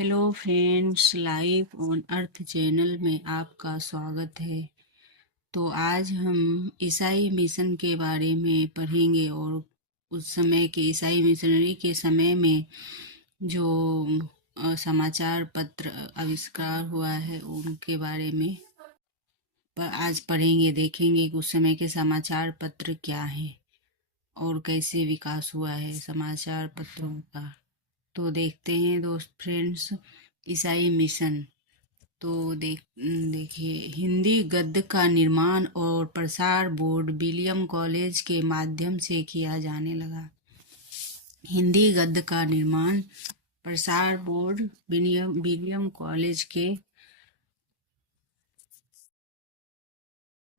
Hello friends, life on earth channel में आपका स्वागत है। तो आज हम ईसाई मिशन के बारे में पढ़ेंगे और उस समय के ईसाई मिशनरी के समय में जो समाचार पत्र आविष्कार हुआ है उनके बारे में आज पढ़ेंगे। देखेंगे कि उस समय के समाचार पत्र क्या हैं और कैसे विकास हुआ है समाचार पत्रों का। तो देखते हैं दोस्त फ्रेंड्स, ईसाई मिशन। तो देखिए, हिंदी गद्य का निर्माण और प्रसार बोर्ड विलियम कॉलेज के माध्यम से किया जाने लगा। हिंदी गद्य का निर्माण प्रसार बोर्ड विलियम कॉलेज के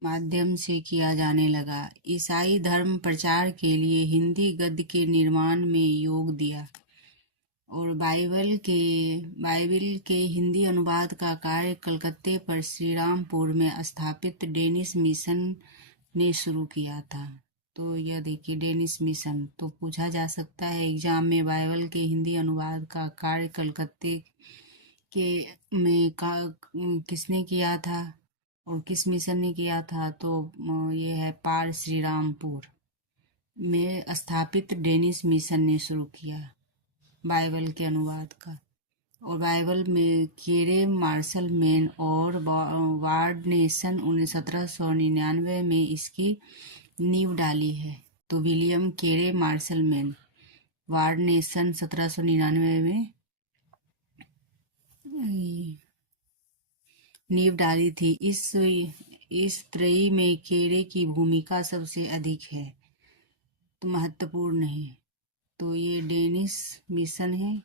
माध्यम से किया जाने लगा। ईसाई धर्म प्रचार के लिए हिंदी गद्य के निर्माण में योग दिया और बाइबिल के हिंदी अनुवाद का कार्य कलकत्ते पर श्रीरामपुर में स्थापित डेनिश मिशन ने शुरू किया था। तो यह देखिए, डेनिश मिशन। तो पूछा जा सकता है एग्जाम में, बाइबल के हिंदी अनुवाद का कार्य कलकत्ते के में किसने किया था और किस मिशन ने किया था? तो ये है पार श्रीरामपुर में स्थापित डेनिश मिशन ने शुरू किया बाइबल के अनुवाद का। और बाइबल में केरे मार्शल मैन और वार्डनेसन 1799 में इसकी नींव डाली है। तो विलियम केरे मार्शल मैन, वार्डनेसन 1799 में नींव डाली थी। इस त्रयी में केरे की भूमिका सबसे अधिक है, तो महत्वपूर्ण है। तो ये डेनिश मिशन है।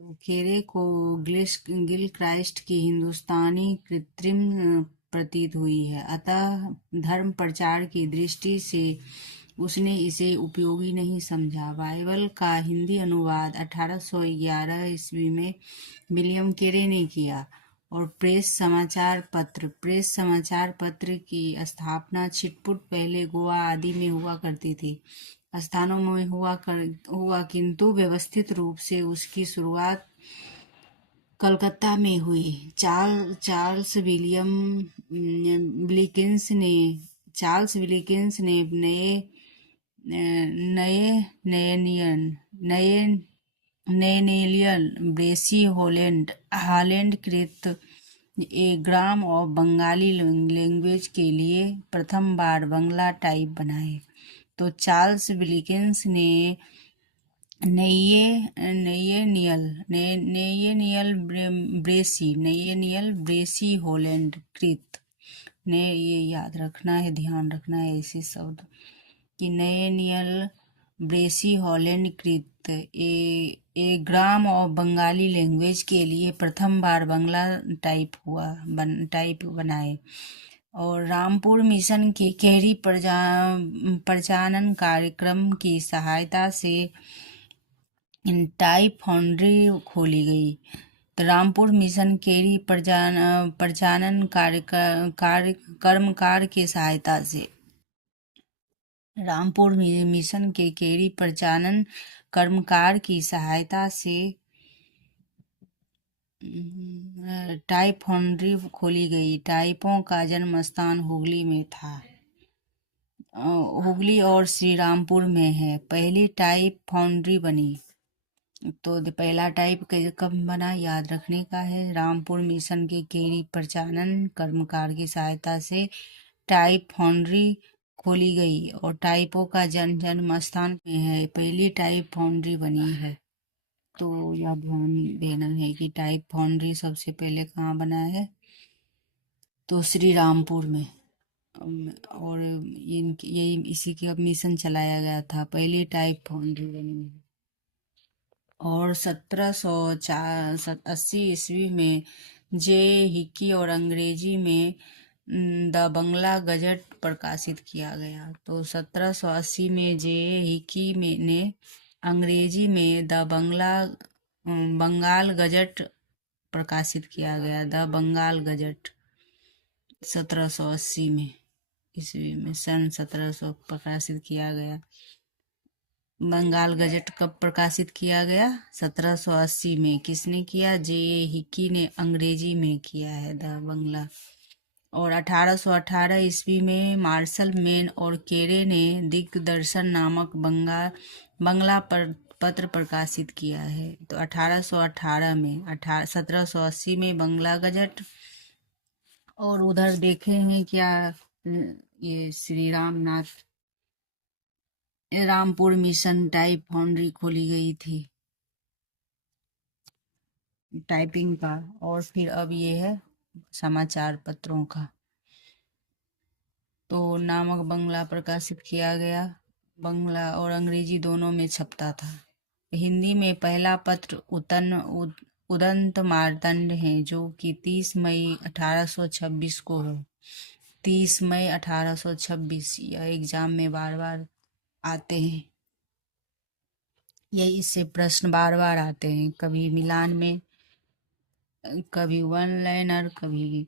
तो केरे को गिल क्राइस्ट की हिंदुस्तानी कृत्रिम प्रतीत हुई है, अतः धर्म प्रचार की दृष्टि से उसने इसे उपयोगी नहीं समझा। बाइबल का हिंदी अनुवाद 1811 ईस्वी में विलियम केरे ने किया और प्रेस समाचार पत्र की स्थापना छिटपुट पहले गोवा आदि में हुआ करती थी, स्थानों में हुआ किंतु व्यवस्थित रूप से उसकी शुरुआत कलकत्ता में हुई। चार्ल्स विलिकिंस ने नए ब्रेसी हॉलैंड कृत ए ग्राम ऑफ बंगाली लैंग्वेज के लिए प्रथम बार बंगला टाइप बनाए। तो चार्ल्स विलिकिंस ने नैयनियल ब्रेसी हॉलैंड कृत ने, ये याद रखना है, ध्यान रखना है ऐसे शब्द कि नैयनियल ब्रेसी हॉलैंड कृत ए ग्राम ऑफ बंगाली लैंग्वेज के लिए प्रथम बार बंगला टाइप बनाए। और रामपुर मिशन के केरी प्रचानन कार्यक्रम की सहायता से टाइप फाउंड्री खोली गई। तो रामपुर मिशन केरी प्रचानन कर्मकार की सहायता से, रामपुर मिशन के केरी प्रचानन कर्मकार की सहायता से टाइप फाउंड्री खोली गई। टाइपों का जन्म स्थान हुगली में था, हुगली और श्रीरामपुर में है। पहली टाइप फाउंड्री बनी। तो पहला टाइप कब बना, याद रखने का है। रामपुर मिशन के केरी प्रचानन कर्मकार की सहायता से टाइप फाउंड्री खोली गई और टाइपों का जन्म स्थान में है। पहली टाइप फाउंड्री बनी है। तो यह ध्यान देना है कि टाइप फाउंड्री सबसे पहले कहाँ बना है, तो श्री रामपुर में। और यही इसी के मिशन चलाया गया था। पहली टाइप फाउंड्री बनी है। और 1780 ईस्वी में जे हिकी और अंग्रेजी में द बंगला गजट प्रकाशित किया गया। तो 1780 में जे हिकी ने अंग्रेजी में द बंगाल गजट प्रकाशित किया गया। द बंगाल गजट 1780 में ईस्वी में, सन 1700 प्रकाशित किया गया। बंगाल गजट कब प्रकाशित किया गया? 1780 में। किसने किया? जे हिक्की ने अंग्रेजी में किया है द बंगला। और 1818 ईस्वी में मार्शल मेन और केरे ने दिग्दर्शन नामक बंगला पर पत्र प्रकाशित किया है। तो 1818 में 1780 में बंगला गजट। और उधर देखे हैं क्या, ये Shri Ramnath Rampur mission type foundry खोली गई थी टाइपिंग का। और फिर अब ये है समाचार पत्रों का। तो नामक बंगला प्रकाशित किया गया। बंगला और अंग्रेजी दोनों में छपता था। हिंदी में पहला पत्र उदंत मार्तंड है, जो कि 30 मई 1826 को है। 30 मई 1826। यह एग्जाम में बार बार आते हैं, यही इससे प्रश्न बार बार आते हैं, कभी मिलान में, कभी वन लाइनर, कभी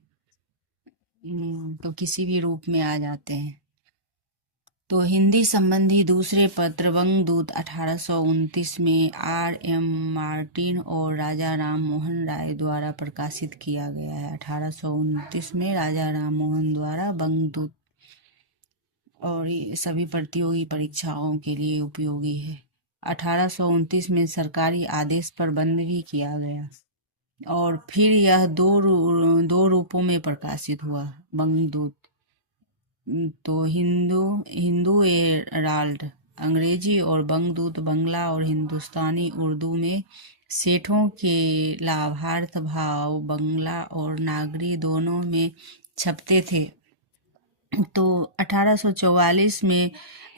तो किसी भी रूप में आ जाते हैं। तो हिंदी संबंधी दूसरे पत्र बंगदूत 1829 में R.M. मार्टिन और राजा राम मोहन राय द्वारा प्रकाशित किया गया है। 1829 में राजा राम मोहन द्वारा बंगदूत, और ये सभी प्रतियोगी परीक्षाओं के लिए उपयोगी है। 1829 में सरकारी आदेश पर बंद भी किया गया। और फिर यह दो रूपों में प्रकाशित हुआ बंगदूत। तो हिंदू एराल्ड अंग्रेजी और बंगदूत बंगला और हिंदुस्तानी उर्दू में सेठों के लाभार्थ भाव बंगला और नागरी दोनों में छपते थे। तो 1844 में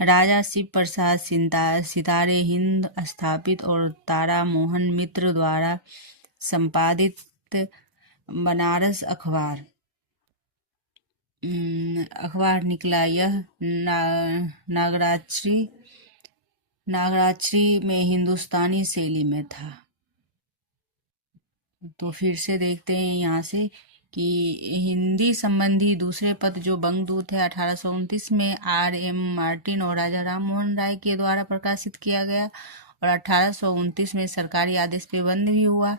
राजा शिव प्रसाद सितारे हिंद स्थापित और तारा मोहन मित्र द्वारा संपादित बनारस अखबार निकला। यह नागराक्षरी में हिंदुस्तानी शैली में था। तो फिर से देखते हैं यहाँ से कि हिंदी संबंधी दूसरे पत्र जो बंगदूत है 1829 में R.M. मार्टिन और राजा राम मोहन राय के द्वारा प्रकाशित किया गया। और 1829 में सरकारी आदेश पे बंद भी हुआ।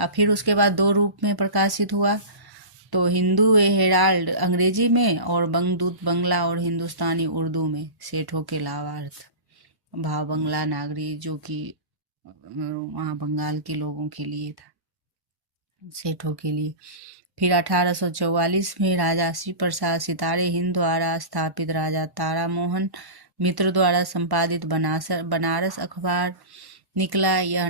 और फिर उसके बाद दो रूप में प्रकाशित हुआ। तो हिंदू हेराल्ड अंग्रेजी में और बंगदूत बंगला और हिंदुस्तानी उर्दू में सेठों के लाभार्थ भाव बंगला नागरी, जो कि वहाँ बंगाल के लोगों के लिए था, सेठों के लिए। फिर 1844 में राजा श्री प्रसाद सितारे हिंद द्वारा स्थापित राजा तारा मोहन मित्र द्वारा संपादित बनारस अखबार निकला। यह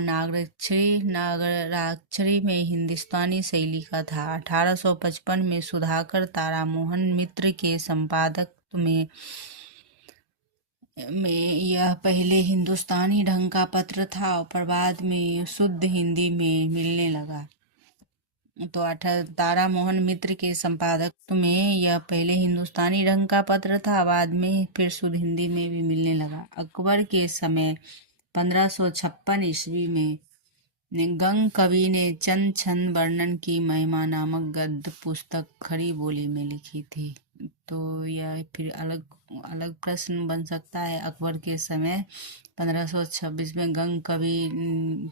नागराक्षरी में हिंदुस्तानी शैली का था। 1855 में सुधाकर तारा मोहन मित्र के संपादक में यह पहले हिंदुस्तानी ढंग का पत्र था, और बाद में शुद्ध हिंदी में मिलने लगा। तो तारा मोहन मित्र के संपादक में यह पहले हिंदुस्तानी ढंग का पत्र था, बाद में फिर शुद्ध हिंदी में भी मिलने लगा। अकबर के समय 1556 ईस्वी में गंग कवि ने चंद छंद वर्णन की महिमा नामक गद्य पुस्तक खड़ी बोली में लिखी थी। तो यह फिर अलग अलग प्रश्न बन सकता है। अकबर के समय 1526 में गंग कवि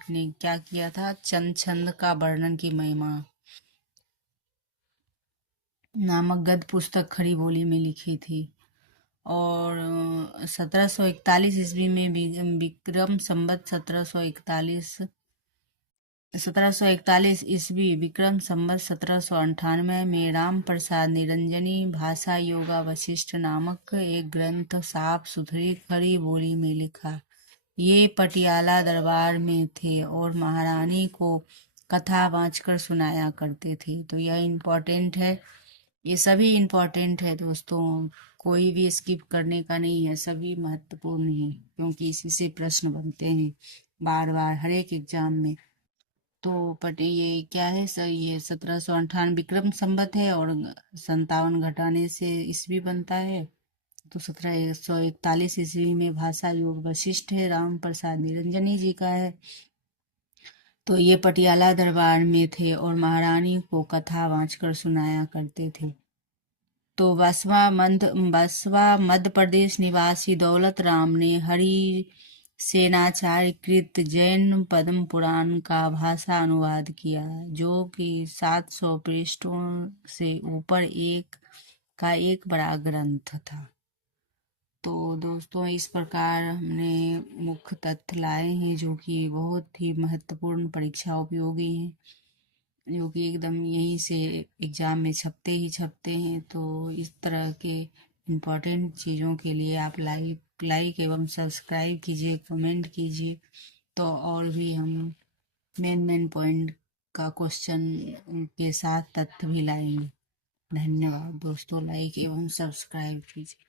ने क्या किया था? चंद छंद का वर्णन की महिमा नामक गद्य पुस्तक खड़ी बोली में लिखी थी। और 1741 ईस्वी में विक्रम संवत 1741 ईस्वी विक्रम संवत 1798 में राम प्रसाद निरंजनी भाषा योगा वशिष्ठ नामक एक ग्रंथ साफ सुथरी खड़ी बोली में लिखा। ये पटियाला दरबार में थे और महारानी को कथा वाँचकर सुनाया करते थे। तो यह इम्पोर्टेंट है, ये सभी इम्पोर्टेंट है दोस्तों, कोई भी स्किप करने का नहीं है, सभी महत्वपूर्ण है, क्योंकि इसी से प्रश्न बनते हैं बार बार हर एक एग्जाम में। तो ये क्या है सर? ये 1798 विक्रम संवत है, और 57 घटाने से ईस्वी बनता है। तो 1741 ईस्वी में भाषा योग वशिष्ठ है, राम प्रसाद निरंजनी जी का है। तो ये पटियाला दरबार में थे और महारानी को कथा वाँचकर सुनाया करते थे। तो बसवा मध्य प्रदेश निवासी दौलत राम ने सेनाचार्य कृत जैन पद्म पुराण का भाषा अनुवाद किया, जो कि 700 पृष्ठों से ऊपर एक बड़ा ग्रंथ था। तो दोस्तों, इस प्रकार हमने मुख्य तथ्य लाए हैं जो कि बहुत ही महत्वपूर्ण परीक्षा उपयोगी हैं, जो कि एकदम यहीं से एग्ज़ाम में छपते हैं। तो इस तरह के इम्पोर्टेंट चीज़ों के लिए आप लाइक एवं सब्सक्राइब कीजिए, कमेंट कीजिए, तो और भी हम मेन पॉइंट का क्वेश्चन के साथ तथ्य भी लाएंगे। धन्यवाद दोस्तों, लाइक एवं सब्सक्राइब कीजिए।